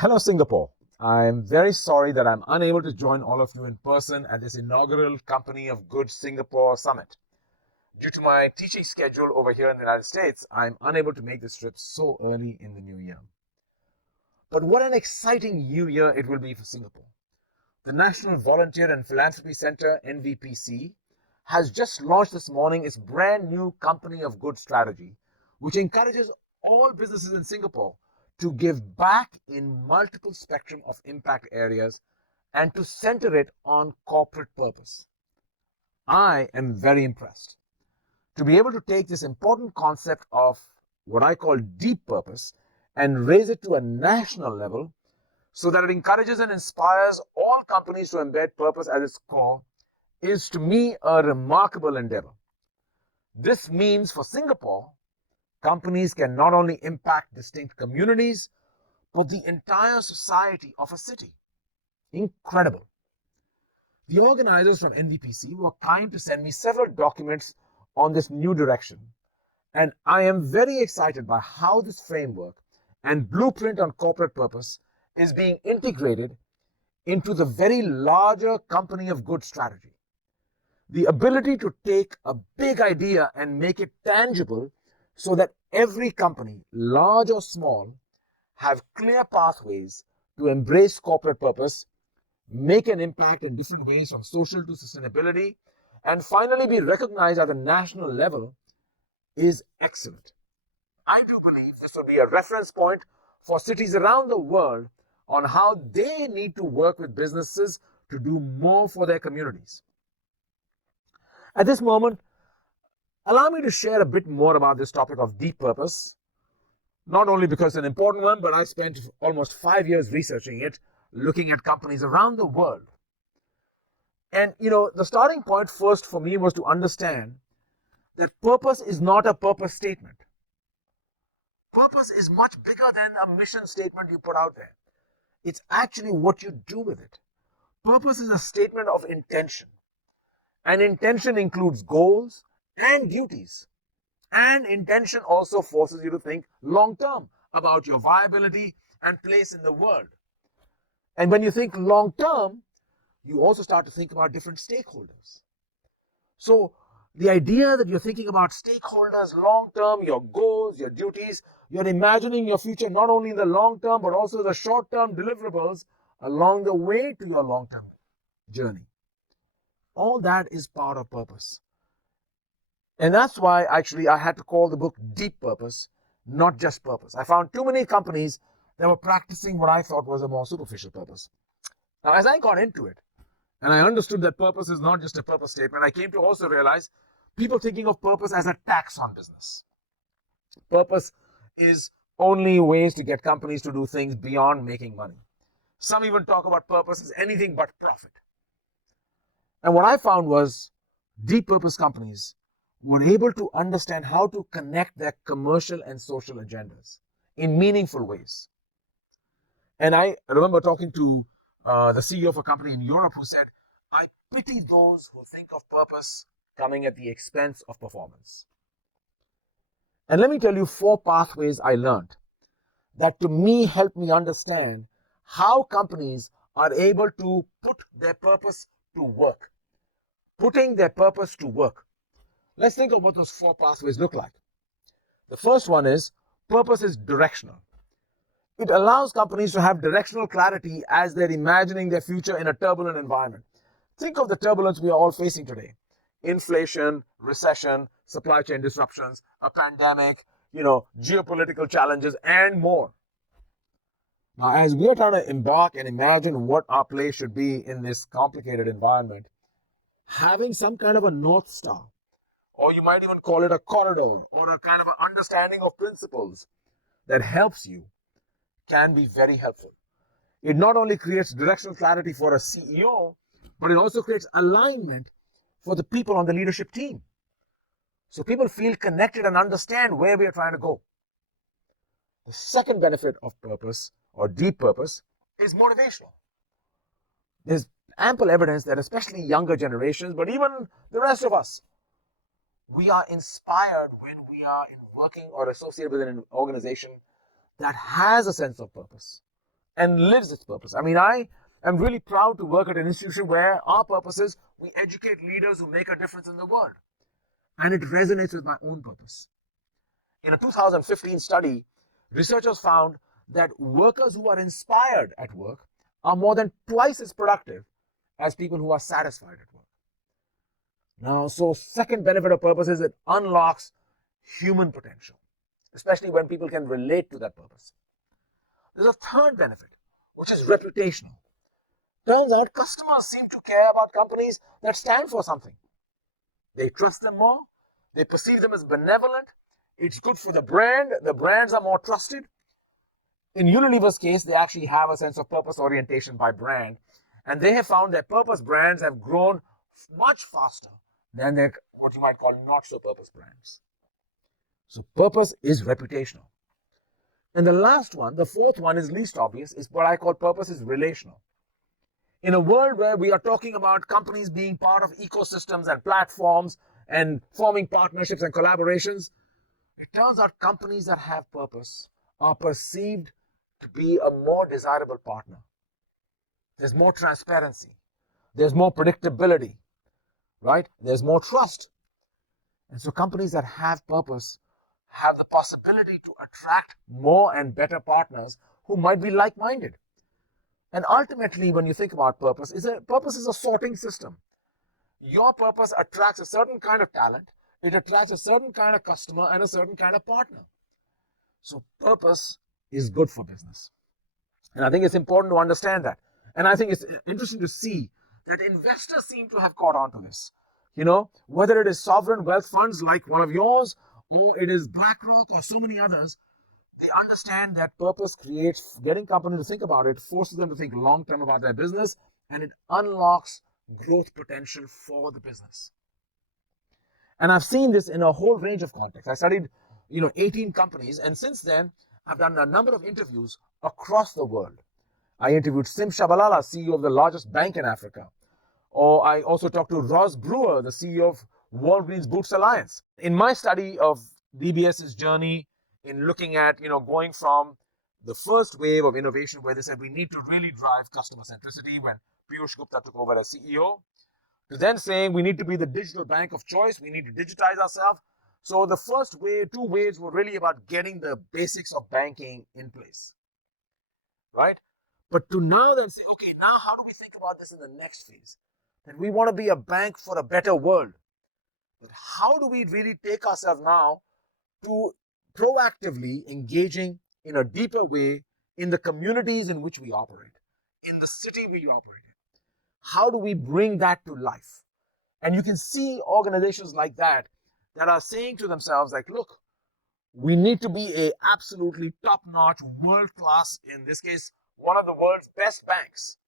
Hello, Singapore. I'm very sorry that I'm unable to join all of you in person at this inaugural Company of Good Singapore Summit. Due to my teaching schedule over here in the United States, I'm unable to make this trip so early in the new year. But what an exciting new year it will be for Singapore. The National Volunteer and Philanthropy Center, NVPC, has just launched this morning its brand new Company of Good strategy, which encourages all businesses in Singapore to give back in multiple spectrum of impact areas and to center it on corporate purpose. I am very impressed to be able to take this important concept of what I call deep purpose and raise it to a national level so that it encourages and inspires all companies to embed purpose at its core is to me a remarkable endeavor. This means for Singapore, companies can not only impact distinct communities, but the entire society of a city. Incredible. The organizers from NVPC were kind to send me several documents on this new direction, and I am very excited by how this framework and blueprint on corporate purpose is being integrated into the very larger Company of Good strategy. The ability to take a big idea and make it tangible so that every company, large or small, have clear pathways to embrace corporate purpose, make an impact in different ways from social to sustainability, and finally be recognized at the national level is excellent. I do believe this will be a reference point for cities around the world on how they need to work with businesses to do more for their communities. At this moment, allow me to share a bit more about this topic of deep purpose, not only because it's an important one, but I spent almost 5 years researching it, looking at companies around the world. And, the starting point first for me was to understand that purpose is not a purpose statement. Purpose is much bigger than a mission statement you put out there. It's actually what you do with it. Purpose is a statement of intention. And intention includes goals and duties. And intention also forces you to think long term about your viability and place in the world. And when you think long term, you also start to think about different stakeholders. So the idea that you're thinking about stakeholders long term, your goals, your duties, you're imagining your future not only in the long term, but also the short term deliverables along the way to your long term journey. All that is part of purpose. And that's why actually I had to call the book Deep Purpose, not just purpose. I found too many companies that were practicing what I thought was a more superficial purpose. Now, as I got into it, and I understood that purpose is not just a purpose statement, I came to also realize people thinking of purpose as a tax on business. Purpose is only ways to get companies to do things beyond making money. Some even talk about purpose as anything but profit. And what I found was deep purpose companies were able to understand how to connect their commercial and social agendas in meaningful ways. And I remember talking to the CEO of a company in Europe who said, I pity those who think of purpose coming at the expense of performance. And let me tell you 4 pathways I learned that to me helped me understand how companies are able to put their purpose to work. Putting their purpose to work. Let's think of what those 4 pathways look like. The first one is purpose is directional. It allows companies to have directional clarity as they're imagining their future in a turbulent environment. Think of the turbulence we are all facing today. Inflation, recession, supply chain disruptions, a pandemic, geopolitical challenges, and more. Now, as we are trying to embark and imagine what our place should be in this complicated environment, having some kind of a North Star, or you might even call it a corridor, or a kind of an understanding of principles that helps you can be very helpful. It not only creates directional clarity for a CEO, but it also creates alignment for the people on the leadership team. So people feel connected and understand where we are trying to go. The second benefit of purpose or deep purpose is motivational. There's ample evidence that especially younger generations, but even the rest of us, we are inspired when we are in working or associated with an organization that has a sense of purpose and lives its purpose. I mean, I am really proud to work at an institution where our purpose is we educate leaders who make a difference in the world. And it resonates with my own purpose. In a 2015 study, researchers found that workers who are inspired at work are more than twice as productive as people who are satisfied at work. Now, so second benefit of purpose is it unlocks human potential, especially when people can relate to that purpose. There's a third benefit, which is reputational. Turns out customers seem to care about companies that stand for something. They trust them more. They perceive them as benevolent. It's good for the brand. The brands are more trusted. In Unilever's case, they actually have a sense of purpose orientation by brand. And they have found that purpose brands have grown much faster than their, what you might call not so purpose brands. So purpose is reputational. And the last one, the fourth one is least obvious, is what I call purpose is relational. In a world where we are talking about companies being part of ecosystems and platforms and forming partnerships and collaborations, it turns out companies that have purpose are perceived to be a more desirable partner. There's more transparency. There's more predictability, right? There's more trust. And so companies that have purpose have the possibility to attract more and better partners who might be like-minded. And ultimately, when you think about purpose is a sorting system. Your purpose attracts a certain kind of talent, it attracts a certain kind of customer and a certain kind of partner. So purpose is good for business. And I think it's important to understand that. And I think it's interesting to see that investors seem to have caught on to this. You know, whether it is sovereign wealth funds like one of yours, or it is BlackRock or so many others, they understand that purpose creates, getting companies to think about it, forces them to think long-term about their business, and it unlocks growth potential for the business. And I've seen this in a whole range of contexts. I studied, 18 companies, and since then, I've done a number of interviews across the world. I interviewed Sim Shabalala, CEO of the largest bank in Africa. Or I also talked to Ross Brewer, the CEO of Walgreens Boots Alliance. In my study of DBS's journey in looking at, going from the first wave of innovation where they said we need to really drive customer centricity when Piyush Gupta took over as CEO, to then saying we need to be the digital bank of choice, we need to digitize ourselves. So the first wave, two waves were really about getting the basics of banking in place, right? But to now then say, okay, now how do we think about this in the next phase? That we want to be a bank for a better world. But how do we really take ourselves now to proactively engaging in a deeper way in the communities in which we operate, in the city we operate in? How do we bring that to life? And you can see organizations like that are saying to themselves, like, look, we need to be a absolutely top-notch, world-class, in this case, one of the world's best banks.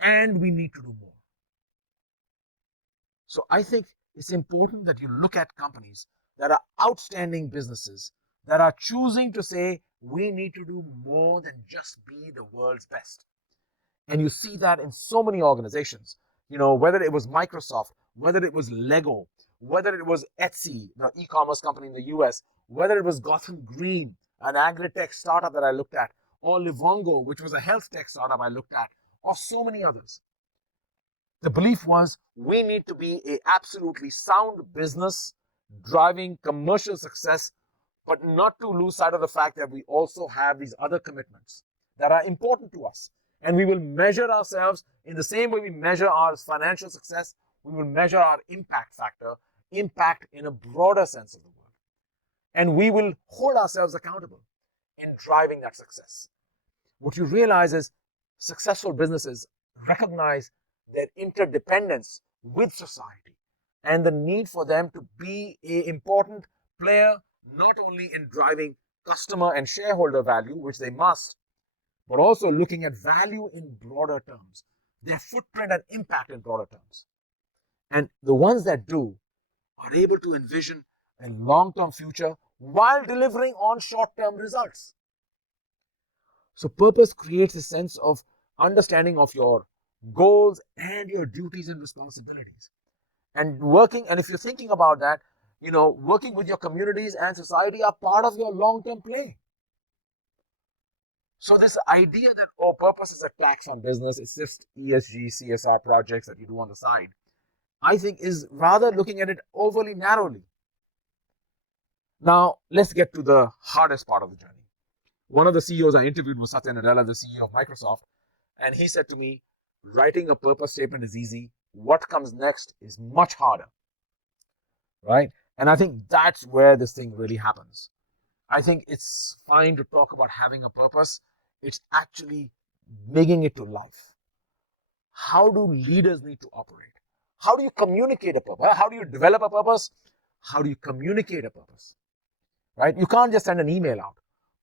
And we need to do more. So I think it's important that you look at companies that are outstanding businesses that are choosing to say, we need to do more than just be the world's best. And you see that in so many organizations, whether it was Microsoft, whether it was Lego, whether it was Etsy, e-commerce company in the US, whether it was Gotham Green, an agri-tech startup that I looked at, or Livongo, which was a health tech startup I looked at, or so many others. The belief was we need to be an absolutely sound business driving commercial success, but not to lose sight of the fact that we also have these other commitments that are important to us. And we will measure ourselves in the same way we measure our financial success. We will measure our impact factor, impact in a broader sense of the word. And we will hold ourselves accountable in driving that success. What you realize is successful businesses recognize their interdependence with society and the need for them to be an important player, not only in driving customer and shareholder value, which they must, but also looking at value in broader terms, their footprint and impact in broader terms. And the ones that do are able to envision a long-term future while delivering on short-term results. So purpose creates a sense of understanding of your goals and your duties and responsibilities. And if you're thinking about that, working with your communities and society are part of your long-term play. So this idea that, oh, purpose is a tax on business, it's just ESG, CSR projects that you do on the side, I think is rather looking at it overly narrowly. Now, let's get to the hardest part of the journey. One of the CEOs I interviewed was Satya Nadella, the CEO of Microsoft, and he said to me, writing a purpose statement is easy. What comes next is much harder, right? And I think that's where this thing really happens. I think it's fine to talk about having a purpose. It's actually bringing it to life. How do leaders need to operate? How do you communicate a purpose? How do you develop a purpose? How do you communicate a purpose? Right? You can't just send an email out.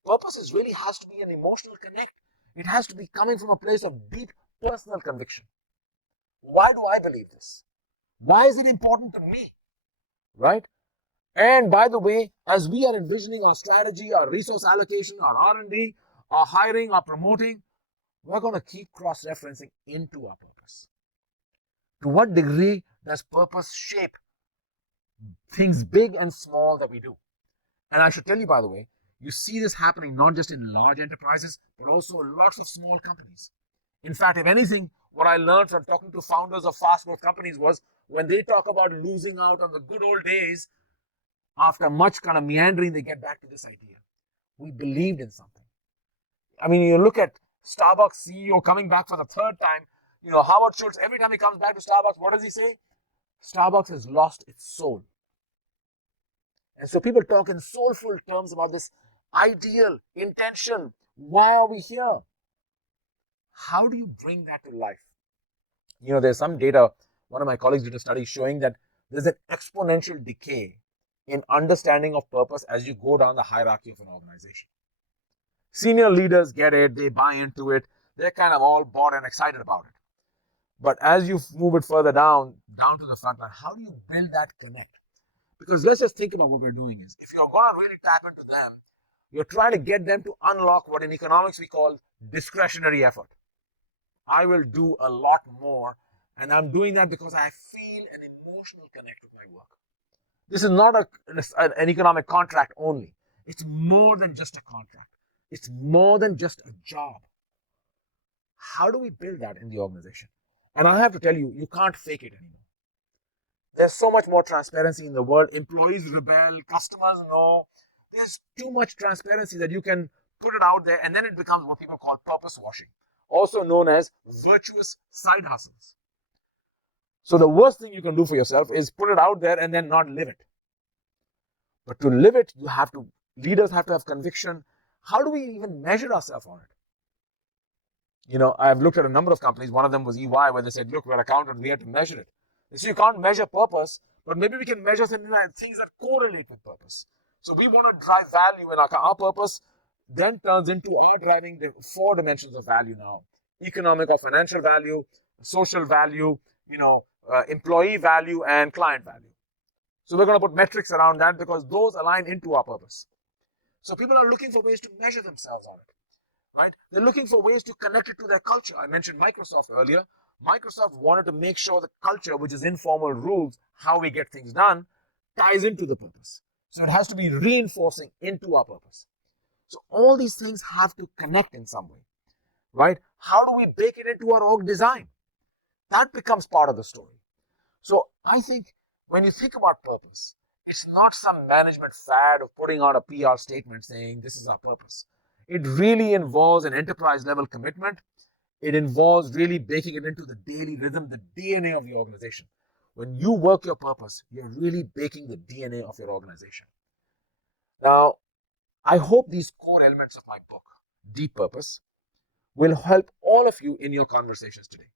Purpose really has to be an emotional connect. It has to be coming from a place of deep personal conviction. Why do I believe this? Why is it important to me? Right? And by the way, as we are envisioning our strategy, our resource allocation, our R&D, our hiring, our promoting, we're going to keep cross-referencing into our purpose. To what degree does purpose shape things big and small that we do? And I should tell you, by the way, you see this happening not just in large enterprises, but also lots of small companies. In fact, if anything, what I learned from talking to founders of fast growth companies was when they talk about losing out on the good old days, after much kind of meandering, they get back to this idea. We believed in something. I mean, you look at Starbucks CEO coming back for the third time. You know, Howard Schultz, every time he comes back to Starbucks, what does he say? Starbucks has lost its soul. And so people talk in soulful terms about this ideal intention. Why are we here? How do you bring that to life? You know, there's some data, one of my colleagues did a study showing that there's an exponential decay in understanding of purpose as you go down the hierarchy of an organization. Senior leaders get it, they buy into it, they're kind of all bought and excited about it. But as you move it further down to the front line, how do you build that connect? Because let's just think about what we're doing is, if you're going to really tap into them, you're trying to get them to unlock what in economics we call discretionary effort. I will do a lot more, and I'm doing that because I feel an emotional connect with my work. This is not an economic contract only. It's more than just a contract. It's more than just a job. How do we build that in the organization? And I have to tell you, you can't fake it anymore. There's so much more transparency in the world. Employees rebel, customers know. There's too much transparency that you can put it out there, and then it becomes what people call purpose washing, also known as virtuous side hustles. So the worst thing you can do for yourself is put it out there and then not live it. But to live it, leaders have to have conviction. How do we even measure ourselves on it? You know, I've looked at a number of companies. One of them was EY, where they said, look, we're accountants, we have to measure it. So you can't measure purpose, but maybe we can measure things that correlate with purpose. So we want to drive value, and our purpose then turns into our driving the 4 dimensions of value now: economic or financial value, social value, employee value, and client value. So we're going to put metrics around that because those align into our purpose. So people are looking for ways to measure themselves on it, right? They're looking for ways to connect it to their culture. I mentioned Microsoft earlier. Microsoft wanted to make sure the culture, which is informal rules, how we get things done, ties into the purpose. So it has to be reinforcing into our purpose. So all these things have to connect in some way, right? How do we bake it into our org design? That becomes part of the story. So I think when you think about purpose, it's not some management fad of putting out a PR statement saying this is our purpose. It really involves an enterprise level commitment. It involves really baking it into the daily rhythm, the DNA of the organization. When you work your purpose, you're really baking the DNA of your organization. Now, I hope these core elements of my book, Deep Purpose, will help all of you in your conversations today.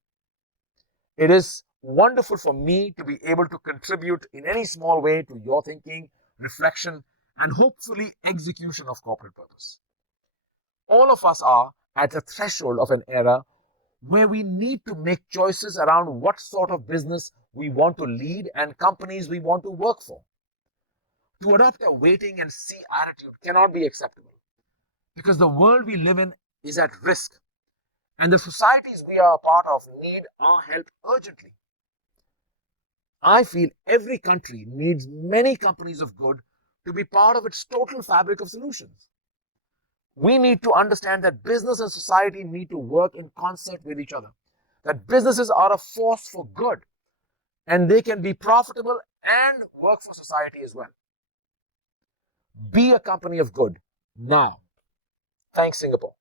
It is wonderful for me to be able to contribute in any small way to your thinking, reflection, and hopefully execution of corporate purpose. All of us are at the threshold of an era where we need to make choices around what sort of business we want to lead and companies we want to work for. To adopt a waiting and see attitude cannot be acceptable because the world we live in is at risk, and the societies we are a part of need our help urgently. I feel every country needs many companies of good to be part of its total fabric of solutions. We need to understand that business and society need to work in concert with each other. That businesses are a force for good, and they can be profitable and work for society as well. Be a company of good now. Thanks, Singapore.